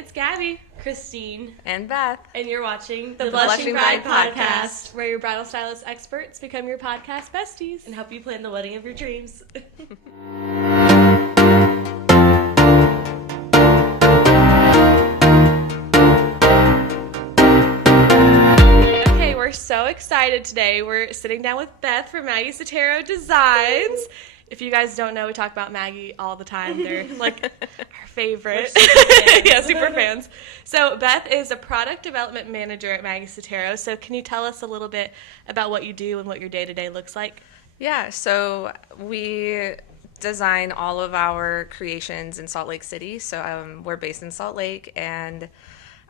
it's Gabby, Christine, and Beth, and you're watching the Blushing Bride podcast, where your bridal stylist experts become your podcast besties and help you plan the wedding of your dreams. Okay, we're so excited today. We're sitting down with Beth from Maggie Sottero Designs. If you guys don't know, we talk about Maggie all the time. They're like our favorite. Yeah, super fans. So Beth is a product development manager at Maggie Sottero. So can you tell us a little bit about what you do and what your day-to-day looks like? Yeah, so we design all of our creations in Salt Lake City. So we're based in Salt Lake, and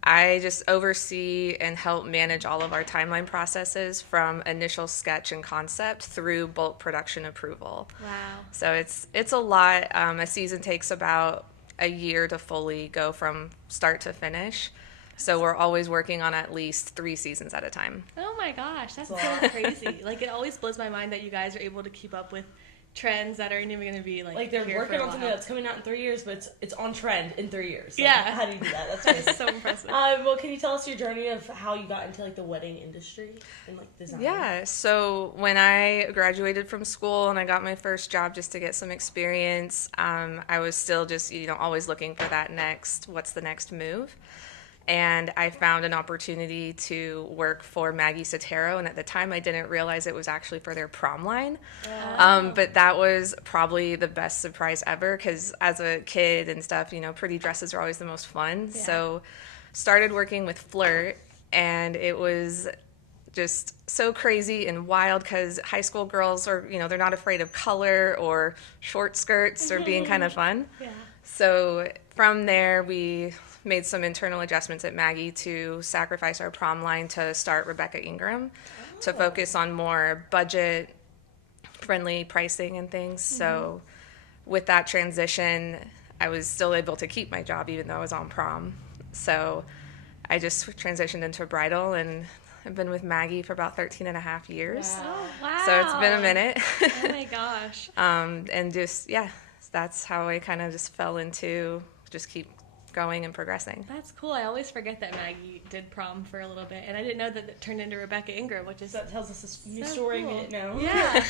I just oversee and help manage all of our timeline processes from initial sketch and concept through bulk production approval. Wow. So it's a lot. A season takes about a year to fully go from start to finish. So we're always working on at least 3 seasons at a time. Oh my gosh, that's so crazy. Like, it always blows my mind that you guys are able to keep up with trends that aren't even going to be like they're working on something that's coming out in 3 years, but it's on trend in 3 years. Like, yeah. How do you do that? That's crazy. So impressive. Well, can you tell us your journey of how you got into like the wedding industry and like design? Yeah. So when I graduated from school and I got my first job just to get some experience, I was still just always looking for that what's the next move. And I found an opportunity to work for Maggie Sottero, and at the time I didn't realize it was actually for their prom line. Oh. But that was probably the best surprise ever, because as a kid and stuff, pretty dresses are always the most fun. Yeah. So started working with Flirt, and it was just so crazy and wild because high school girls are, they're not afraid of color or short skirts or being kind of fun. Yeah. So from there, we made some internal adjustments at Maggie to sacrifice our prom line to start Rebecca Ingram to focus on more budget-friendly pricing and things. Mm-hmm. So with that transition, I was still able to keep my job even though I was on prom. So I just transitioned into Bridal, and I've been with Maggie for about 13 and a half years. Wow. Oh, wow. So it's been a minute. Oh my gosh. And just, that's how I kind of just fell into just keep going and progressing. That's cool. I always forget that Maggie did prom for a little bit, and I didn't know that it turned into Rebecca Ingram, which is that tells us a new so story cool. we didn't know. Yeah.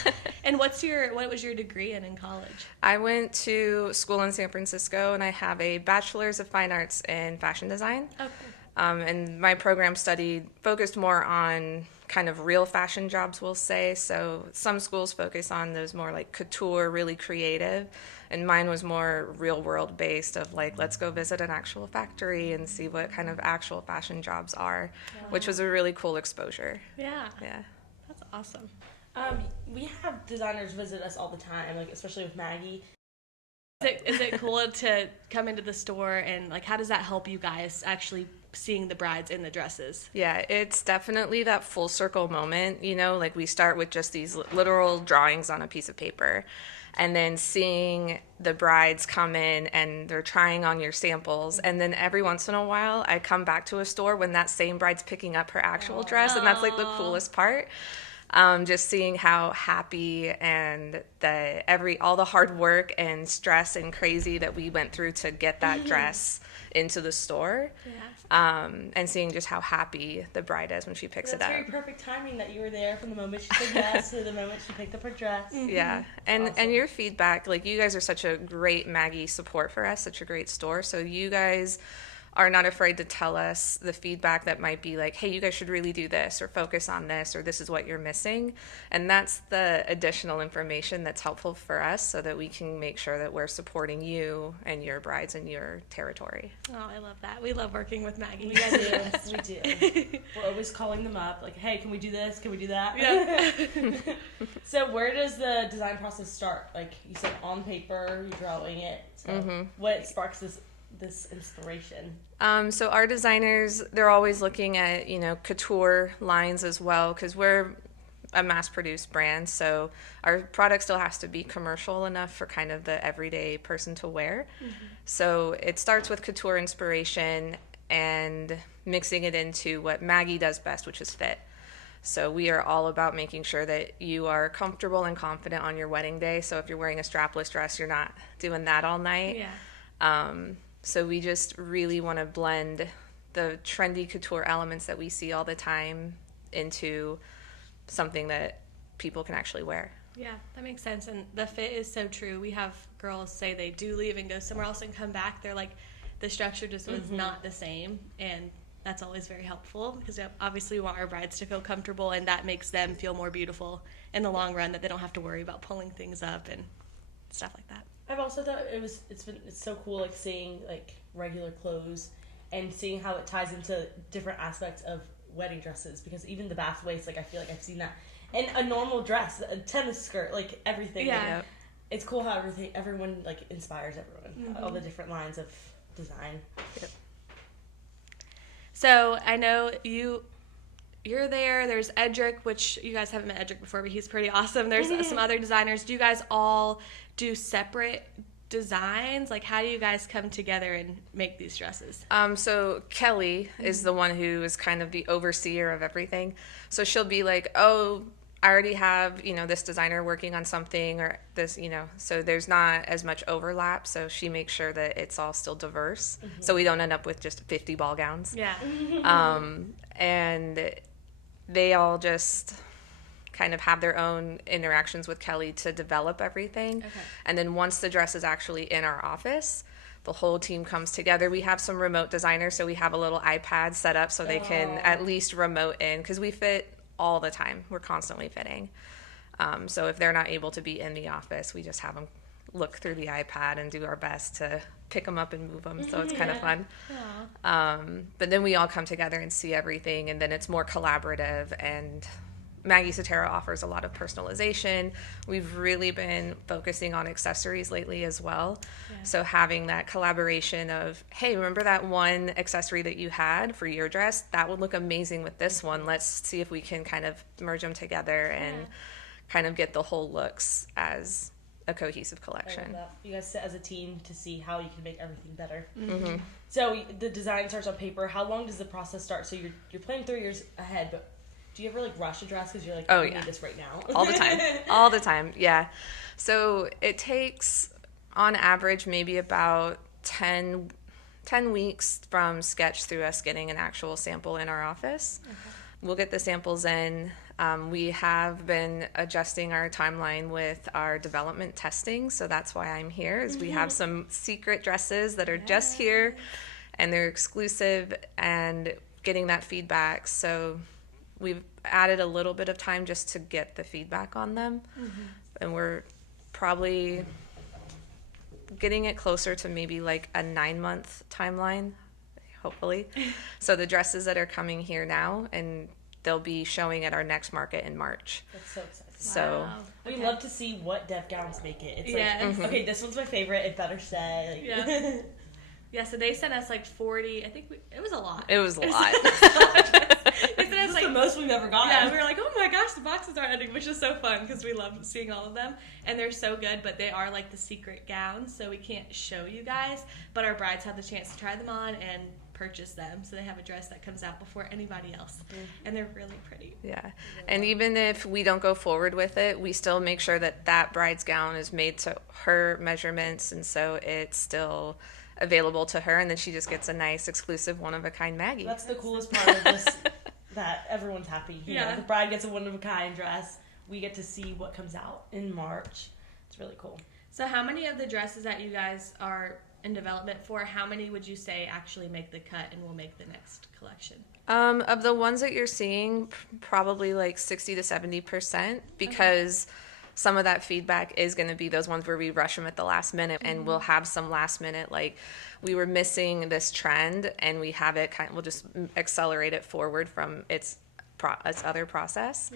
And what was your degree in college? I went to school in San Francisco, and I have a bachelor's of fine arts in fashion design. Oh, cool. And my program focused more on kind of real fashion jobs, we'll say. So some schools focus on those more like couture, really creative. And mine was more real world based of like, let's go visit an actual factory and see what kind of actual fashion jobs are, which was a really cool exposure. Yeah. Yeah. That's awesome. We have designers visit us all the time, like especially with Maggie. Is it cool to come into the store, and like how does that help you guys actually seeing the brides in the dresses? Yeah, it's definitely that full circle moment, like we start with just these literal drawings on a piece of paper, and then seeing the brides come in and they're trying on your samples, and then every once in a while I come back to a store when that same bride's picking up her actual dress, and that's like the coolest part. Just seeing how happy and all the hard work and stress and crazy that we went through to get that dress into the store. Yeah. And seeing just how happy the bride is when she picks it up. That's very perfect timing that you were there from the moment she said yes to the moment she picked up her dress. Mm-hmm. Yeah, and Awesome. And your feedback, like you guys are such a great Maggie support for us, such a great store. So you guys are not afraid to tell us the feedback that might be like, hey, you guys should really do this or focus on this, or this is what you're missing. And that's the additional information that's helpful for us so that we can make sure that we're supporting you and your brides in your territory. Oh, I love that. We love working with Maggie. We do. We do. We're always calling them up like, hey, can we do this? Can we do that? Yeah. So where does the design process start? Like you said, on paper, you're drawing it. So what sparks this inspiration? So our designers, they're always looking at, couture lines as well, because we're a mass-produced brand, so our product still has to be commercial enough for kind of the everyday person to wear. Mm-hmm. So it starts with couture inspiration and mixing it into what Maggie does best, which is fit. So we are all about making sure that you are comfortable and confident on your wedding day. So if you're wearing a strapless dress, you're not doing that all night. Yeah. So we just really want to blend the trendy couture elements that we see all the time into something that people can actually wear. Yeah, that makes sense. And the fit is so true. We have girls say they do leave and go somewhere else and come back. They're like, the structure just was not the same. And that's always very helpful because obviously we want our brides to feel comfortable, and that makes them feel more beautiful in the long run, that they don't have to worry about pulling things up and stuff like that. I've also thought it's so cool, like seeing like regular clothes and seeing how it ties into different aspects of wedding dresses, because even the bath waist, like I feel like I've seen that in a normal dress, a tennis skirt, like everything. Yeah. Like, it's cool how everyone like inspires everyone. All the different lines of design. Yep. So I know you're there. There's Edric, which you guys haven't met Edric before, but he's pretty awesome. There's some other designers. Do you guys all do separate designs? Like, how do you guys come together and make these dresses? So Kelly is the one who is kind of the overseer of everything. So she'll be like, oh, I already have, this designer working on something, or this, so there's not as much overlap. So she makes sure that it's all still diverse. So we don't end up with just 50 ball gowns. Yeah. And they all just kind of have their own interactions with Kelly to develop everything. Okay. And then once the dress is actually in our office, the whole team comes together. We have some remote designers, so we have a little iPad set up so they can at least remote in, because we fit all the time. We're constantly fitting. So if they're not able to be in the office, we just have them look through the iPad and do our best to pick them up and move them. So it's kind of fun. But then we all come together and see everything, and then it's more collaborative. And Maggie Sottero offers a lot of personalization. We've really been focusing on accessories lately as well. Yeah. So having that collaboration of, hey, remember that one accessory that you had for your dress? That would look amazing with this one. Let's see if we can kind of merge them together and kind of get the whole looks as a cohesive collection. I love that. You guys sit as a team to see how you can make everything better. So the design starts on paper. How long does the process start? So you're planning 3 years ahead, but do you ever like rush a dress because you're like, I need this right now? All the time. All the time. Yeah. So it takes on average maybe about 10 weeks from sketch through us getting an actual sample in our office. Okay. We'll get the samples in. We have been adjusting our timeline with our development testing, so that's why I'm here, is we have some secret dresses that are just here, and they're exclusive, and getting that feedback. So we've added a little bit of time just to get the feedback on them, and we're probably getting it closer to maybe like a 9-month timeline, hopefully. So the dresses that are coming here now, and they'll be showing at our next market in March. That's so exciting. So we love to see what dev gowns make it. It's like, okay, this one's my favorite. It better stay. Like, Yeah, so they sent us like 40. I think it was a lot. it was a lot. They sent us like the most we've ever gotten. Yeah, we were like, oh my gosh, the boxes are ending, which is so fun because we love seeing all of them, and they're so good. But they are like the secret gowns, so we can't show you guys. But our brides have the chance to try them on and purchase them, so they have a dress that comes out before anybody else, and they're really pretty. Yeah, and even if we don't go forward with it, we still make sure that that bride's gown is made to her measurements, and so it's still available to her, and then she just gets a nice exclusive one-of-a-kind Maggie. That's the coolest part of this, that everyone's happy. You know, the bride gets a one-of-a-kind dress. We get to see what comes out in March. It's really cool. So how many of the dresses that you guys are in development for, how many would you say actually make the cut and will make the next collection? Of the ones that you're seeing, probably like 60 to 70%, because some of that feedback is going to be those ones where we rush them at the last minute, and we'll have some last minute, like we were missing this trend, and we have it we'll just accelerate it forward from its other process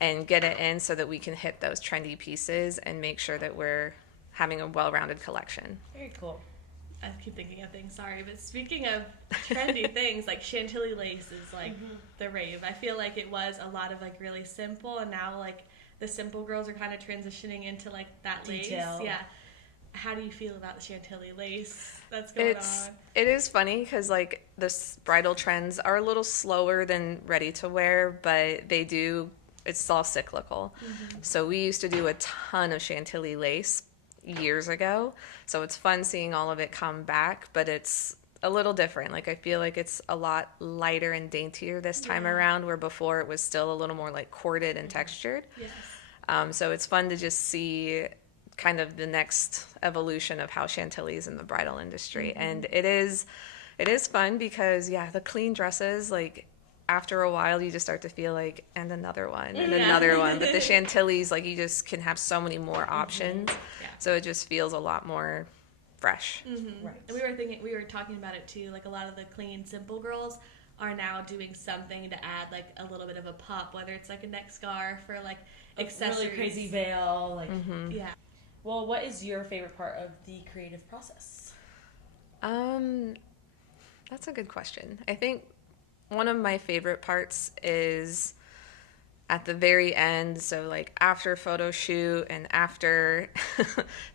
and get it in so that we can hit those trendy pieces and make sure that we're having a well-rounded collection. Very cool. I keep thinking of things, sorry, but speaking of trendy things, like Chantilly lace is like the rave. I feel like it was a lot of like really simple, and now like the simple girls are kind of transitioning into like that detail. Lace. Yeah. How do you feel about the Chantilly lace that's going on? It is funny because like the bridal trends are a little slower than ready to wear, but it's all cyclical. So we used to do a ton of Chantilly lace years ago. So it's fun seeing all of it come back, but it's a little different. Like I feel like it's a lot lighter and daintier this time around, where before it was still a little more like corded and textured. Yes. So it's fun to just see kind of the next evolution of how Chantilly's in the bridal industry. And it is fun because the clean dresses, like after a while you just start to feel like, and another one and another one. But the Chantilly's, like you just can have so many more options. So it just feels a lot more fresh. Right. And we were talking about it too, like a lot of the clean, simple girls are now doing something to add like a little bit of a pop, whether it's like a neck scarf or like accessories. Really crazy veil, like Yeah. Well, what is your favorite part of the creative process? That's a good question. I think one of my favorite parts is at the very end. So like after photo shoot and after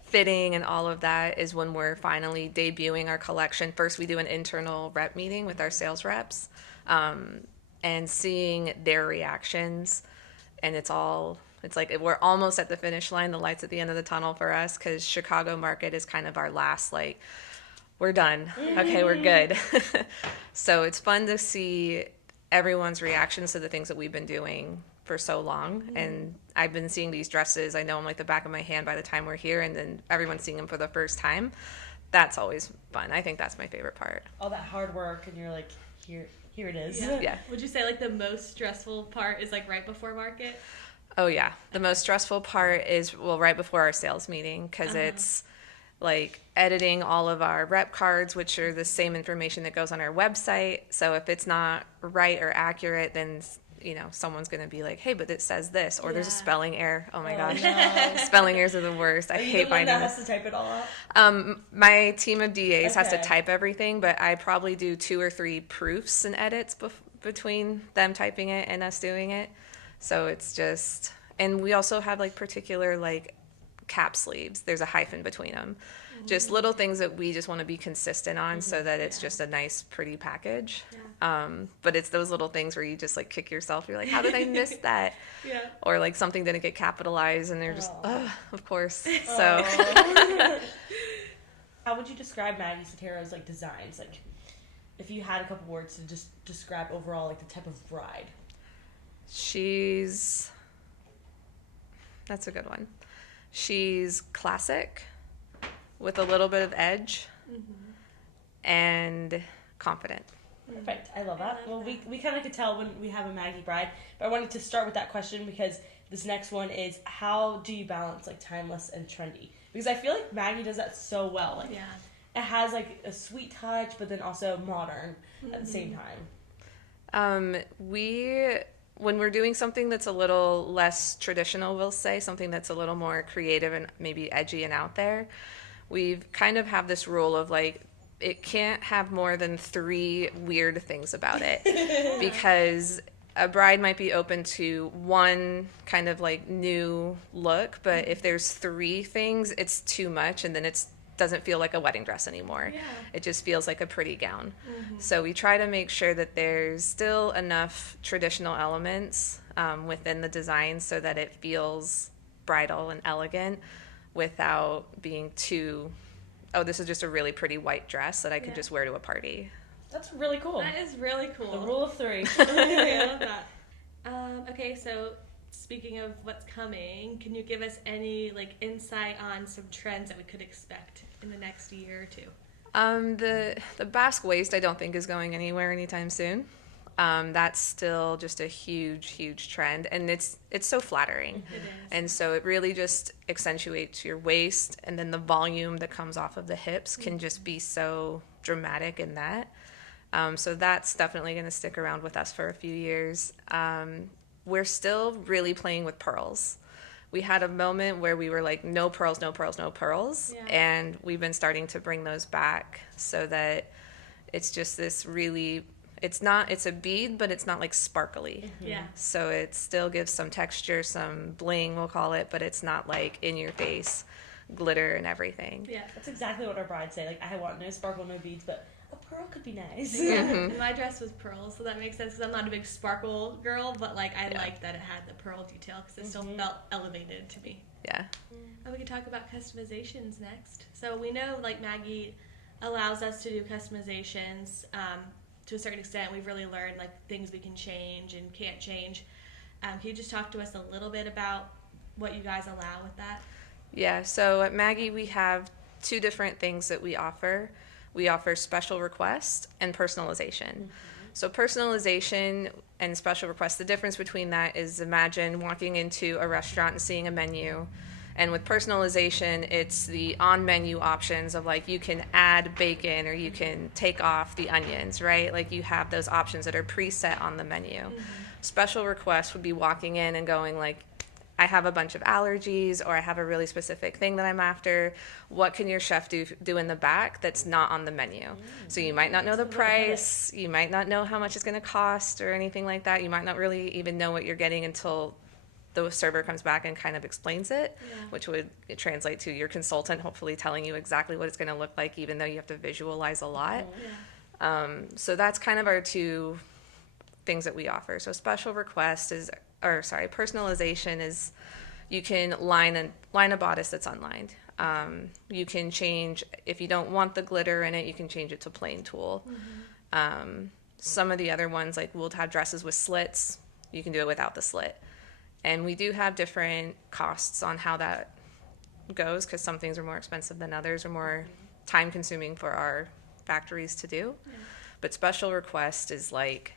fitting and all of that is when we're finally debuting our collection. First, we do an internal rep meeting with our sales reps, and seeing their reactions. And it's like we're almost at the finish line, the lights at the end of the tunnel for us, because Chicago market is kind of our last, like, we're done. Okay, we're good. So it's fun to see everyone's reactions to the things that we've been doing for so long. And I've been seeing these dresses, I know them like the back of my hand by the time we're here, and then everyone's seeing them for the first time. That's always fun. I think that's my favorite part. All that hard work, and you're like, here it is. Yeah. Would you say like the most stressful part is like right before market? Oh yeah, the most stressful part is right before our sales meeting, because it's like editing all of our rep cards, which are the same information that goes on our website. So if it's not right or accurate, then someone's gonna be like, hey, but it says this, or there's a spelling error. Oh my gosh, no. spelling errors are the worst. I hate finding that this. has to type it all out? My team of DAs has to Okay. type everything, but I probably do 2 or 3 proofs and edits between them typing it and us doing it. So it's just, and we also have like particular like cap sleeves. There's a hyphen between them. Just little things that we just want to be consistent on, so that it's just a nice, pretty package. But it's those little things where you just like kick yourself. You're like, how did I miss that? Yeah. Or like something didn't get capitalized, and they're just, of course. So How would you describe Maggie Sottero's like designs? Like, if you had a couple words to just describe overall like the type of bride. That's a good one. She's classic with a little bit of edge and confident. Perfect. I love that. Well, we kind of could tell when we have a Maggie bride, but I wanted to start with that question because this next one is, how do you balance like timeless and trendy? Because I feel like Maggie does that so well. Like, it has like a sweet touch, but then also modern at the same time. When we're doing something that's a little less traditional, we'll say something that's a little more creative and maybe edgy and out there, we've kind of have this rule of like, it can't have more than 3 weird things about it, because a bride might be open to one kind of like new look, but if there's 3 things, it's too much, and then it doesn't feel like a wedding dress anymore. It just feels like a pretty gown. So we try to make sure that there's still enough traditional elements within the design so that it feels bridal and elegant without being too, oh, this is just a really pretty white dress that I could just wear to a party. That's really cool. That is really cool. The rule of 3. I love that. Okay, so speaking of what's coming, can you give us any like insight on some trends that we could expect in the next year or 2? The basque waist I don't think is going anywhere anytime soon. That's still just a huge trend, and it's so flattering. It is. And so it really just accentuates your waist, and then the volume that comes off of the hips can just be so dramatic in that. So that's definitely going to stick around with us for a few years. We're still really playing with pearls. We had a moment where we were like, no pearls, no pearls, no pearls. And we've been starting to bring those back so that it's just this really, it's a bead, but it's not like sparkly. So it still gives some texture, some bling, we'll call it, but it's not like in your face glitter and everything. That's exactly what our brides say. Like, I want no sparkle, no beads, but a pearl could be nice. And my dress was pearls, so that makes sense because I'm not a big sparkle girl, but like I liked that it had the pearl detail because it still felt elevated to me. Yeah. And we can talk about customizations next. So we know like Maggie allows us to do customizations to a certain extent. We've really learned like things we can change and can't change. Can you just talk to us a little bit about what you guys allow with that? Yeah, so at Maggie, we have two different things that we offer. We offer special request and personalization. So personalization and special request, the difference between that is imagine walking into a restaurant and seeing a menu. And with personalization, it's the on-menu options of like you can add bacon or you can take off the onions, right? Like you have those options that are preset on the menu. Special request would be walking in and going like, I have a bunch of allergies or I have a really specific thing that I'm after. What can your chef do in the back that's not on the menu? So you might not know the price, you might not know how much it's going to cost or anything like that. You might not really even know what you're getting until the server comes back and kind of explains it, which would translate to your consultant hopefully telling you exactly what it's going to look like, even though you have to visualize a lot. So that's kind of our two things that we offer. So special request is, personalization is you can line a bodice that's unlined. You can change, if you don't want the glitter in it, you can change it to plain tulle. Some of the other ones, like we'll have dresses with slits, you can do it without the slit. And we do have different costs on how that goes because some things are more expensive than others or more time consuming for our factories to do. But special request is like,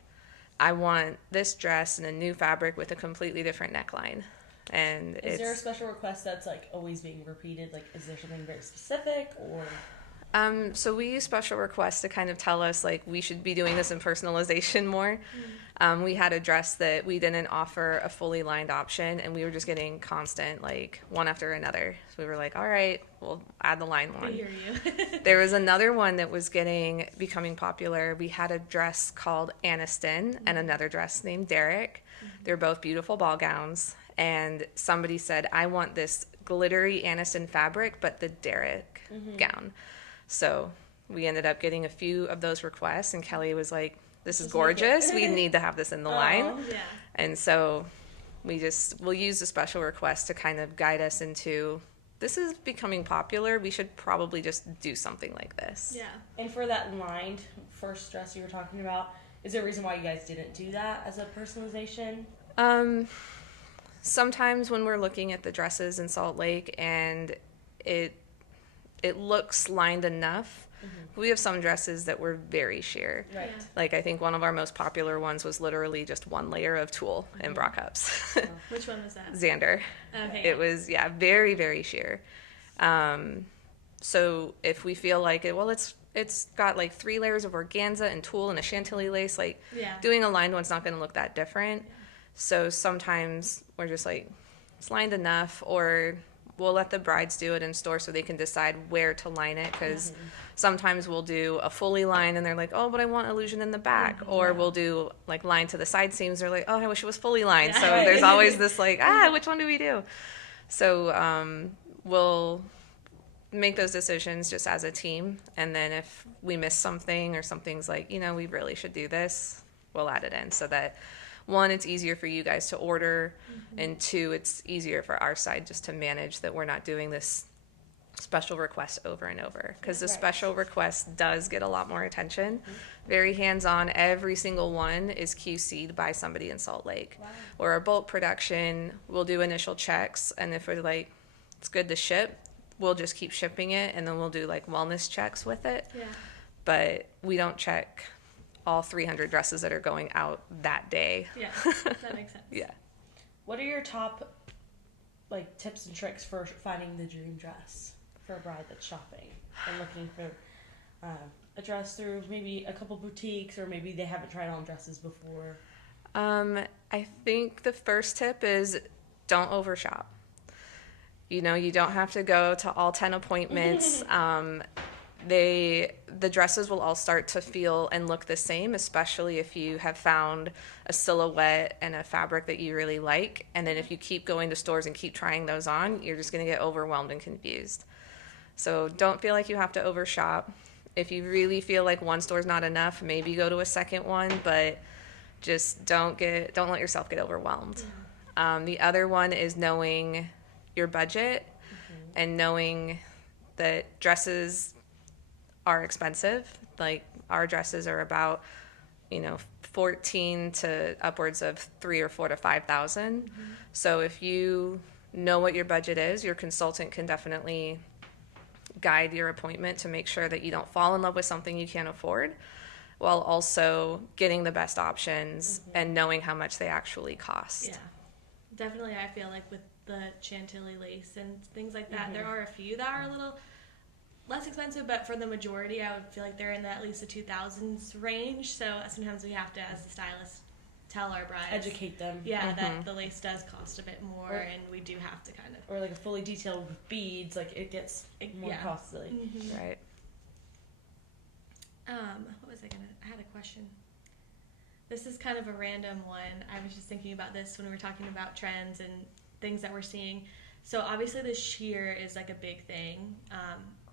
I want this dress in a new fabric with a completely different neckline. And is there a special request that's like always being repeated? Like, is there something very specific or? So we use special requests to kind of tell us like we should be doing this in personalization more. We had a dress that we didn't offer a fully lined option and we were just getting constant like one after another. So we were like, all right, we'll add the line one. I hear you. There was another one that was becoming popular. We had a dress called Aniston and another dress named Derek. They're both beautiful ball gowns. And somebody said, I want this glittery Aniston fabric, but the Derek gown. So we ended up getting a few of those requests, and Kelly was like, this is gorgeous. We need to have this in the line. Yeah. And so we'll use the special request to kind of guide us into, this is becoming popular. We should probably just do something like this. Yeah. And for that lined first dress you were talking about, is there a reason why you guys didn't do that as a personalization? Sometimes when we're looking at the dresses in Salt Lake and it looks lined enough, we have some dresses that were very sheer. Right. Like I think one of our most popular ones was literally just one layer of tulle and bra cups. Which one was that? Xander. Okay. It was, very, very sheer. So if we feel like it's got like 3 layers of organza and tulle and a chantilly lace, like doing a lined one's not going to look that different. So sometimes we're just like, it's lined enough, or we'll let the brides do it in store so they can decide where to line it, because sometimes we'll do a fully line and they're like, oh, but I want illusion in the back. Or we'll do like line to the side seams. They're like, oh, I wish it was fully lined. So there's always this like, which one do we do? So we'll make those decisions just as a team. And then if we miss something or something's like, we really should do this, we'll add it in so that, 1, it's easier for you guys to order, and 2, it's easier for our side just to manage that we're not doing this special request over and over, because the special request does get a lot more attention. Very hands-on. Every single one is QC'd by somebody in Salt Lake. Or our bulk production, we'll do initial checks, and if we're like, it's good to ship, we'll just keep shipping it, and then we'll do like wellness checks with it. But we don't check all 300 dresses that are going out that day. Yeah, that makes sense. What are your top like tips and tricks for finding the dream dress for a bride that's shopping and looking for a dress through maybe a couple boutiques, or maybe they haven't tried on dresses before? I think the first tip is don't overshop. You don't have to go to all 10 appointments. The dresses will all start to feel and look the same, especially if you have found a silhouette and a fabric that you really like. And then if you keep going to stores and keep trying those on, you're just going to get overwhelmed and confused. So don't feel like you have to overshop. If you really feel like one store's not enough, maybe go to a second one, but just don't let yourself get overwhelmed. The other one is knowing your budget and knowing that dresses are expensive. Like our dresses are about, 14 to upwards of 3 or 4 to 5,000. So if you know what your budget is, your consultant can definitely guide your appointment to make sure that you don't fall in love with something you can't afford, while also getting the best options and knowing how much they actually cost. Yeah, definitely. I feel like with the Chantilly lace and things like that, there are a few that are a little less expensive, but for the majority, I would feel like they're in the, at least the 2000s range. So sometimes we have to, as the stylist, tell our brides, Educate them. Yeah, that the lace does cost a bit more, and we do have to kind of. Or like a fully detailed with beads, like it gets more costly. Right. What was I had a question. This is kind of a random one. I was just thinking about this when we were talking about trends and things that we're seeing. So obviously the sheer is like a big thing,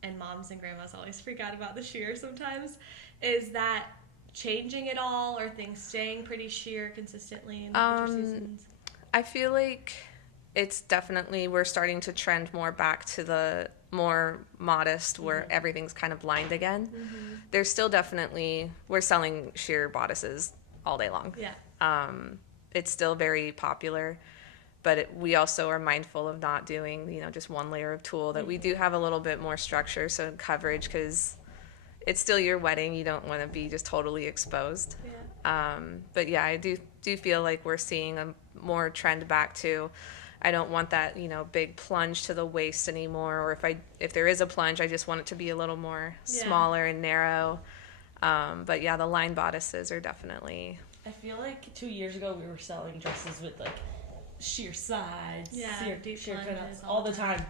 and moms and grandmas always freak out about the sheer sometimes. Is that changing at all, or things staying pretty sheer consistently in the future seasons? I feel like it's definitely, we're starting to trend more back to the more modest where everything's kind of lined again. There's still definitely, we're selling sheer bodices all day long. Yeah. It's still very popular, but we also are mindful of not doing, just one layer of tulle, that we do have a little bit more structure, so coverage, because it's still your wedding. You don't want to be just totally exposed. Yeah. But yeah, I do feel like we're seeing a more trend back to, I don't want that, big plunge to the waist anymore. Or if there is a plunge, I just want it to be a little more smaller and narrow. But yeah, the line bodices are definitely. I feel like 2 years ago we were selling dresses with like sheer sides, deep sheer plunges cutouts all the time,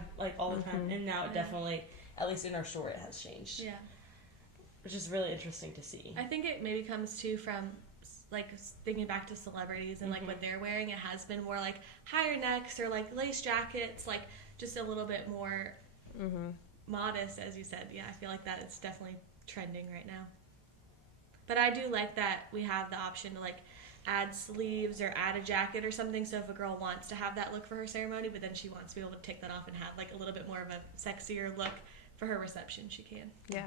and now it definitely, at least in our store, it has changed. Yeah. Which is really interesting to see. I think it maybe comes too from like thinking back to celebrities and like what they're wearing. It has been more like higher necks or like lace jackets, like just a little bit more modest, as you said. Yeah, I feel like that it's definitely trending right now. But I do like that we have the option to like add sleeves or add a jacket or something. So if a girl wants to have that look for her ceremony, but then she wants to be able to take that off and have like a little bit more of a sexier look for her reception, she can. Yeah.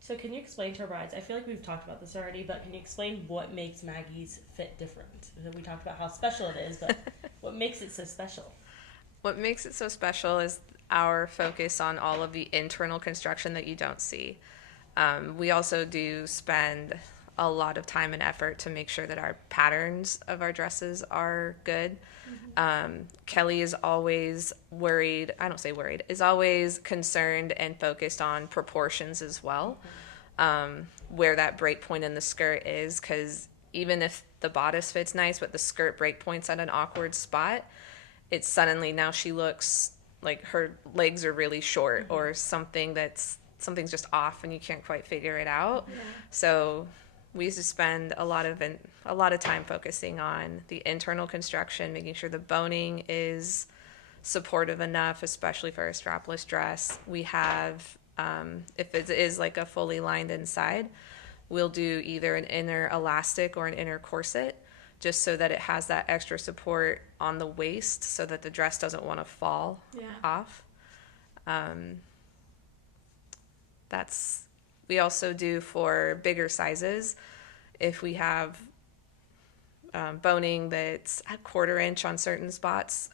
So can you explain to our brides, I feel like we've talked about this already, but can you explain what makes Maggie's fit different? We talked about how special it is, but what makes it so special? What makes it so special is our focus on all of the internal construction that you don't see. We also do spend a lot of time and effort to make sure that our patterns of our dresses are good. Kelly is always is always concerned and focused on proportions as well, where that break point in the skirt is, because even if the bodice fits nice but the skirt break point's at an awkward spot, it's suddenly, now she looks like her legs are really short, or something's just off and you can't quite figure it out. So we used to spend a lot of time focusing on the internal construction, making sure the boning is supportive enough, especially for a strapless dress. We have, if it is like a fully lined inside, we'll do either an inner elastic or an inner corset, just so that it has that extra support on the waist so that the dress doesn't want to fall off. We also do for bigger sizes. If we have boning that's a 1/4 inch on certain spots,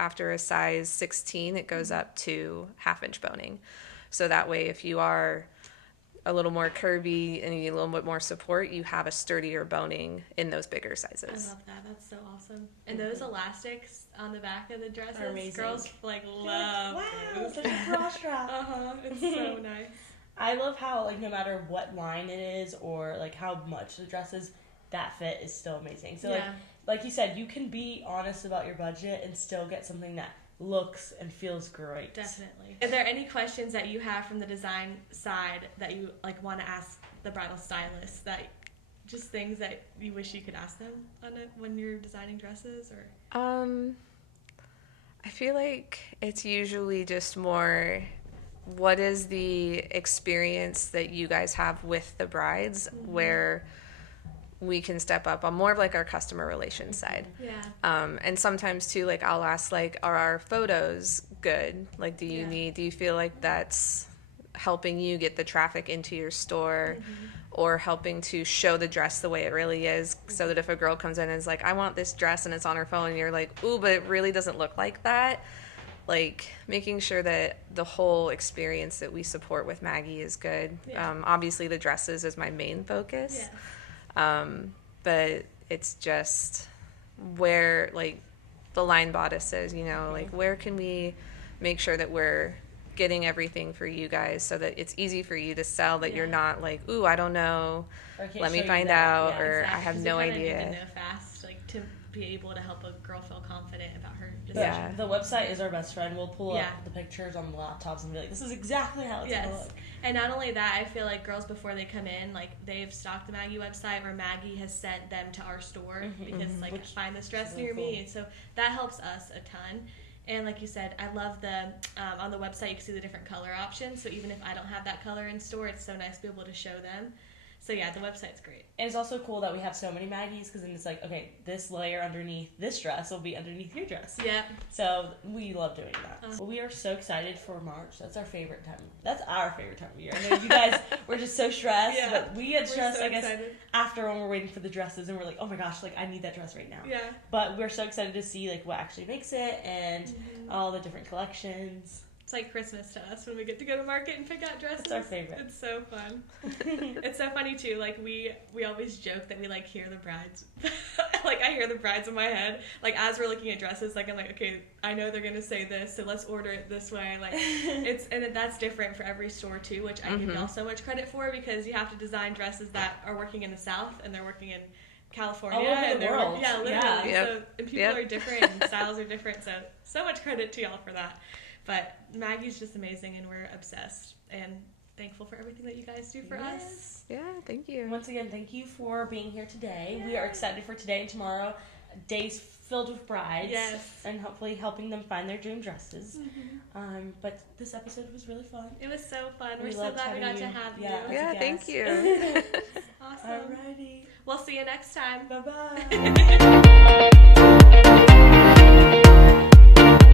after a size 16, it goes up to 1/2 inch boning. So that way, if you are a little more curvy and you need a little bit more support, you have a sturdier boning in those bigger sizes. I love that. That's so awesome. And those elastics on the back of the dresses, are amazing. Girls like love. Wow, those. such a bra strap. It's so nice. I love how, like, no matter what line it is or, like, how much the dress is, that fit is still amazing. So, like you said, you can be honest about your budget and still get something that looks and feels great. Definitely. Are there any questions that you have from the design side that you, like, want to ask the bridal stylist, that just things that you wish you could ask them on it when you're designing dresses? Or I feel like it's usually just more, what is the experience that you guys have with the brides, where we can step up on more of like our customer relations side. Yeah. And sometimes too, like I'll ask like, are our photos good? Like, do you feel like that's helping you get the traffic into your store, or helping to show the dress the way it really is, so that if a girl comes in and is like, I want this dress, and it's on her phone, and you're like, ooh, but it really doesn't look like that. Like making sure that the whole experience that we support with Maggie is good. Obviously the dresses is my main focus. But it's just where, like the line bodices, you know, like where can we make sure that we're getting everything for you guys so that it's easy for you to sell, that you're not like, ooh, I don't know, let me find out, or I have no idea. Need to know fast, like to be able to help a girl feel confident about her decision. The website is our best friend. We'll pull up the pictures on the laptops and be like, this is exactly how it's gonna look. And not only that, I feel like girls, before they come in, like they've stalked the Maggie website, or Maggie has sent them to our store because like, find this dress near me. And so that helps us a ton. And like you said, I love the, on the website you can see the different color options. So even if I don't have that color in store, it's so nice to be able to show them. So yeah, the website's great. And it's also cool that we have so many Maggies, because then it's like, okay, this layer underneath this dress will be underneath your dress. Yeah. So we love doing that. Well, we are so excited for March. That's our favorite time. That's our favorite time of year. I know you guys were just so stressed, but we had stressed, so I guess, after when we're waiting for the dresses, and we're like, oh my gosh, like I need that dress right now. Yeah. But we're so excited to see like what actually makes it, and all the different collections. It's like Christmas to us when we get to go to market and pick out dresses. It's our favorite. It's so fun. It's so funny too. Like we always joke that we like hear the brides. Like I hear the brides in my head. Like as we're looking at dresses, like I'm like, okay, I know they're gonna say this, so let's order it this way. Like and that's different for every store too, which I give y'all so much credit for, because you have to design dresses that are working in the South and they're working in California. All over the world. Yeah, literally. Yeah. So and people are different and styles are different. So much credit to y'all for that. But Maggie's just amazing, and we're obsessed and thankful for everything that you guys do for us. Yeah, thank you. Once again, thank you for being here today. Yeah. We are excited for today and tomorrow. Days filled with brides. Yes. And hopefully helping them find their dream dresses. But this episode was really fun. It was so fun. We're so glad we got to have you. Yeah, thank you. Awesome. Alrighty. We'll see you next time. Bye-bye.